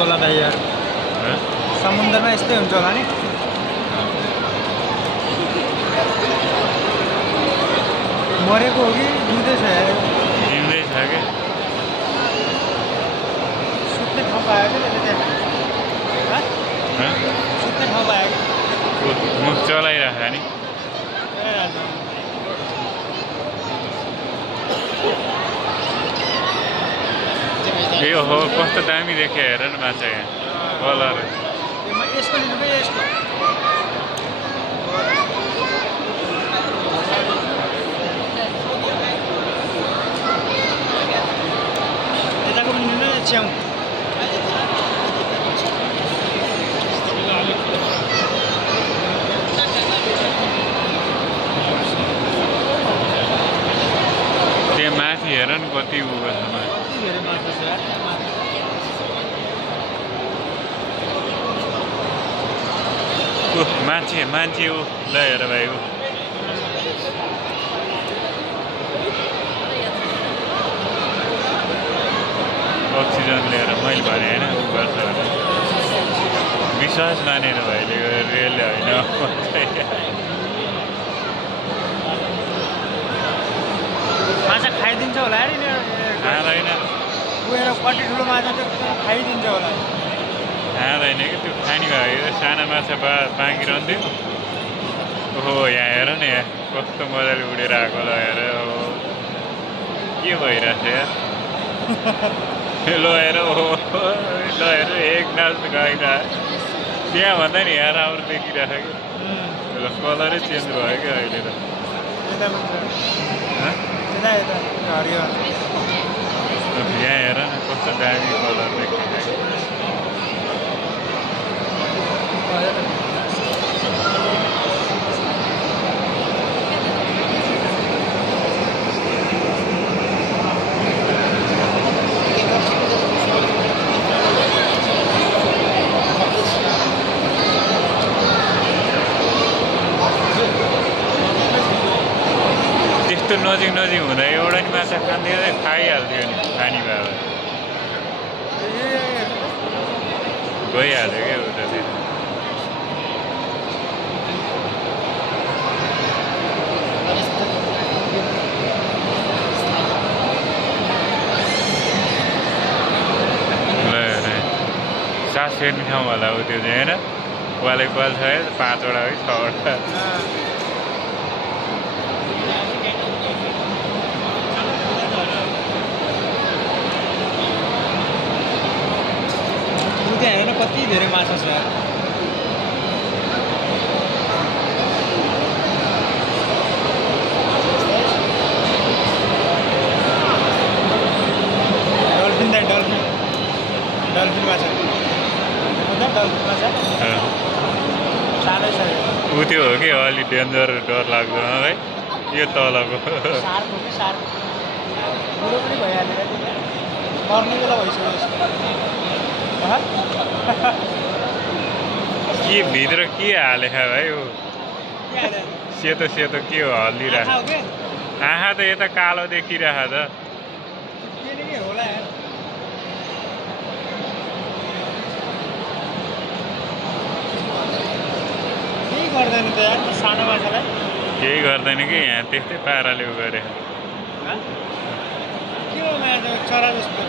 होला दाइ यार समुद्रमा यस्तै हुन्छ होला नि मरेको हो कि जिउँदैछ यार जिउँदै छ के सुत्ने ठाउँ पायो कि त्यसले सुत्ने ठाउँ पायो कि मुख चलाइराख नि यो हो कस्तो दामी देख्यो हेर न माछा यहाँ कलर यसको लिनु कि यसको यताको पनि लिनु न च्याउ त्यहाँ माथि हेर न कति उयो छ मान्छे मान्छे ऊ ल हेर भाइ ऊ अक्सिजन लिएर मैले भने होइन ऊ गर्छ भने विश्वास मानेन भाइले रेलले होइन माछा खाइदिन्छ होला है खाँदैन गएर कति ठुलो माछा त खाइदिन्छ होला खाँदैन कि त्यो खाने भयो साना माछा बाँकी रहन्थ्यो ओहो यहाँ हेर न यहाँ कस्तो मजाले उडेर आएको ल हेर हो के भइरहेछ यार ल हेर ओहो ल हेर एक नाच गइरह त्यहाँ भन्दा नि यहाँ राम्रो देखिरहेछ कि ल कलरै चेन्ज भयो क्या अहिले त यहाँ हेर न कस्तो दामी कलर देखिरहेको त्यस्तो नजिक नजिक हुँदा एउटा नि माछा खाँदै खाइहाल्थ्यो नि खाने भए गइहाल्यो क्या उतातिर सास फेर्ने ठाउँ होला ऊ त्यो चाहिँ होइन वालै पाल छ 5वटा है 6वटा त्यहाँ हेर कति धेरै माछा छ डल्फिन दाइ डल्फिन डल्फिन माछा डल्फिन माछा साह्रै छ ऊ त्यो हो कि अलि डेन्जर डर लाग्दो है यो तलको सार्क हो कि सार्क बुढो पनि भइहाल्यो मर्ने बेला भइसक्यो के भित्र के हालेको भाइ ऊ सेतो सेतो के हो हल्दिरहेको आँखा त यता कालो देखिरहेको त होला केही गर्दैन त यार सानो माछालाई केही गर्दैन कि यहाँ त्यस्तै पाराले उ गरे के हो माछा चरा जस्तो